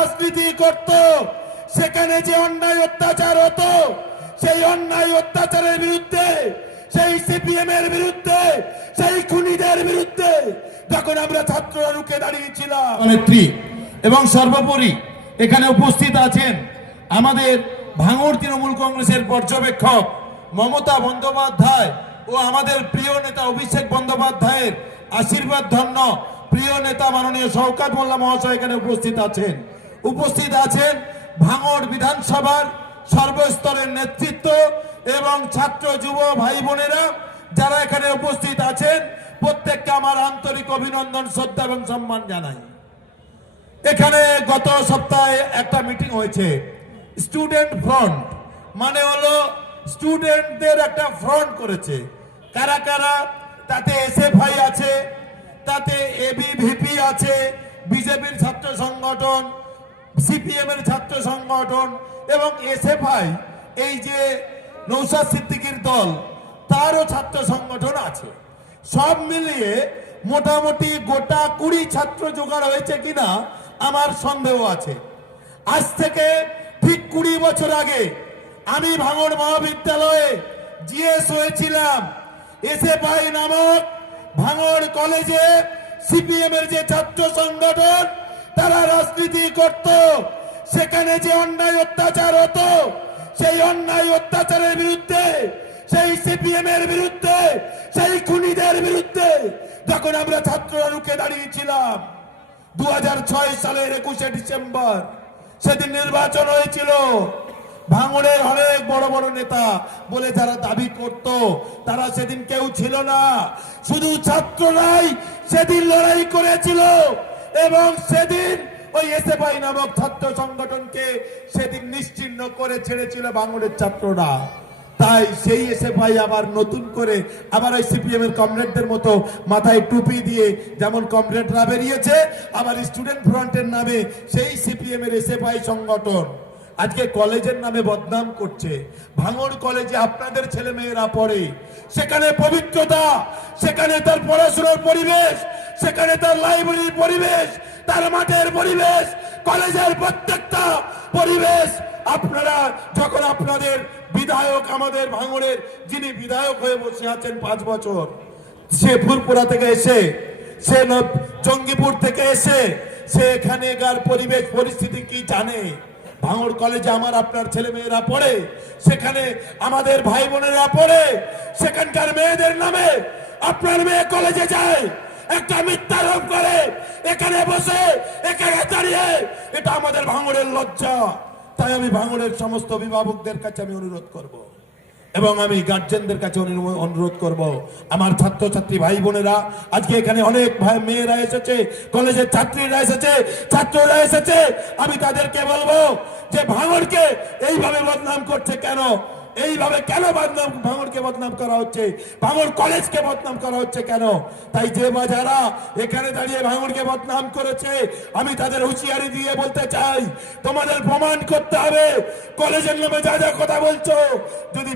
রাজনীতি করত, সেখানে যে অন্যায় অত্যাচার হতো, সেই অন্যায় অত্যাচারের বিরুদ্ধে, সেই সিপিএম এর বিরুদ্ধে, সেই খুনিদের বিরুদ্ধে যখন আমরা ছাত্ররা রুখে দাঁড়িয়েছিলাম। নেত্রী এবং সর্বোপরি এখানে উপস্থিত আছেন আমাদের ভাঙড় তৃণমূল কংগ্রেসের পর্যবেক্ষক মমতা বন্দ্যোপাধ্যায় ও আমাদের প্রিয় নেতা অভিষেক বন্দ্যোপাধ্যায়ের আশীর্বাদ ধন্য প্রিয় নেতা মাননীয় শওকত মোল্লা মহাশয় এখানে উপস্থিত আছেন। উপস্থিত আছেন ভাঙড় বিধানসভার সর্বস্তরের নেতৃত্ব এবং ছাত্র যুব ভাই বোনেরা যারা এখানে উপস্থিত আছেন, প্রত্যেককে আমার আন্তরিক অভিনন্দন, শ্রদ্ধা এবং সম্মান জানাই। এখানে গত সপ্তাহে একটা মিটিং হয়েছে, স্টুডেন্ট ফ্রন্ট, মানে হলো স্টুডেন্টদের একটা ফ্রন্ট করেছে। কারা কারা? তাতে এসএফআই আছে, তাতে এবিভিপি আছে, বিজেপির ছাত্র সংগঠন, সিপিএম এর ছাত্র সংগঠন এবং এসএফআই, এই যে নৌসাদ সিদ্দিকীর দল, তারও ছাত্র সংগঠন আছে। সব মিলিয়ে মোটামুটি গোটা 20 ছাত্র জোগাড় হয়েছে কিনা আমার সন্দেহ আছে। আজ থেকে ঠিক 20 বছর আগে আমি ভাঙড় মহাবিদ্যালয়ে জিএস হয়েছিলাম। এসএফআই নামক ভাঙড় কলেজে সিপিএম এর যে ছাত্র সংগঠন, তারা রাজনীতি করত, সেখানে যে অন্যায় অত্যাচার হতো, সেই অন্যায় অত্যাচারের বিরুদ্ধে, সেই সিপিএম এর বিরুদ্ধে, সেই খুনিদের বিরুদ্ধে যখন আমরা ছাত্ররা রুখে দাঁড়িয়েছিলাম। 2006 সালের 21শে ডিসেম্বর সেদিন নির্বাচন হয়েছিল। ভাঙড়ের অনেক বড় বড় নেতা বলে যারা দাবি করত, তারা সেদিন কেউ ছিল না, শুধু ছাত্ররাই সেদিন লড়াই করেছিল এবং সেদিন ওই এসএফআই নামক ছাত্র সংগঠনকে সেদিন নিশ্চিহ্ন করে ছেড়েছিল ভাঙড়ের ছাত্ররা। তাই সেই এসএফআই আবার নতুন করে আবার ওই সিপিএম এর কমরেডদের মতো মাথায় টুপি দিয়ে যেমন কমরেডরা বেরিয়েছে, আবার স্টুডেন্ট ফ্রন্টের নামে সেই সিপিএম এর এসএফআই সংগঠন আজকে কলেজের নামে বদনাম করছে। ভাঙড় কলেজে আপনাদের ছেলে মেয়েরা পড়ে, সেখানে পবিত্রতা, সেখানে তার পড়াশোনার পরিবেশ, সেখানে তার লাইব্রেরির পরিবেশ, তার মাঠের পরিবেশ, কলেজের প্রত্যেকটা পরিবেশ আপনারা যখন আপনাদের বিধায়ক, আমাদের ভাঙড়ের যিনি বিধায়ক হয়ে বসে আছেন 5 বছর, সে ফুরপুরা থেকে এসে, সে জঙ্গিপুর থেকে এসে, সে এখানেকার পরিবেশ পরিস্থিতি কি জানে? ভাঙড় কলেজে আমার আপনার ছেলে মেয়েরা পড়ে, সেখানে আমাদের ভাই বোনেরা পড়ে, সেখানকার মেয়েদের নামে আপনার মেয়ে কলেজে যায়, একটা মিথ্যারোপ করে এখানে বসে, এখানে দাঁড়িয়ে, এটা আমাদের ভাঙড়ের লজ্জা। তাই আমি ভাঙড়ের সমস্ত অভিভাবকদের কাছে আমি অনুরোধ করব এবং আমি গার্জেনদের কাছে অনুরোধ করব, আমার ছাত্রছাত্রী ভাই বোনেরা, আজকে এখানে অনেক ভাই মেয়েরা এসেছে, কলেজের ছাত্রীরা এসেছে, ছাত্ররা এসেছে, আমি তাদেরকে বলবো যে ভাঙড়কে এইভাবে বদনাম করছে কেন? এইভাবে কেন ভাঙড়কে বদনাম করা হচ্ছে? ভাঙড় কলেজকে বদনাম করা হচ্ছে কেন? তাই যে যারা এখানে দাঁড়িয়ে ভাঙড়কে বদনাম করেছে, আমি তাদের হুঁশিয়ারি দিয়ে বলতে চাই, তোমাদের প্রমাণ করতে হবে কলেজের নামে যা যা কথা বলছো, যদি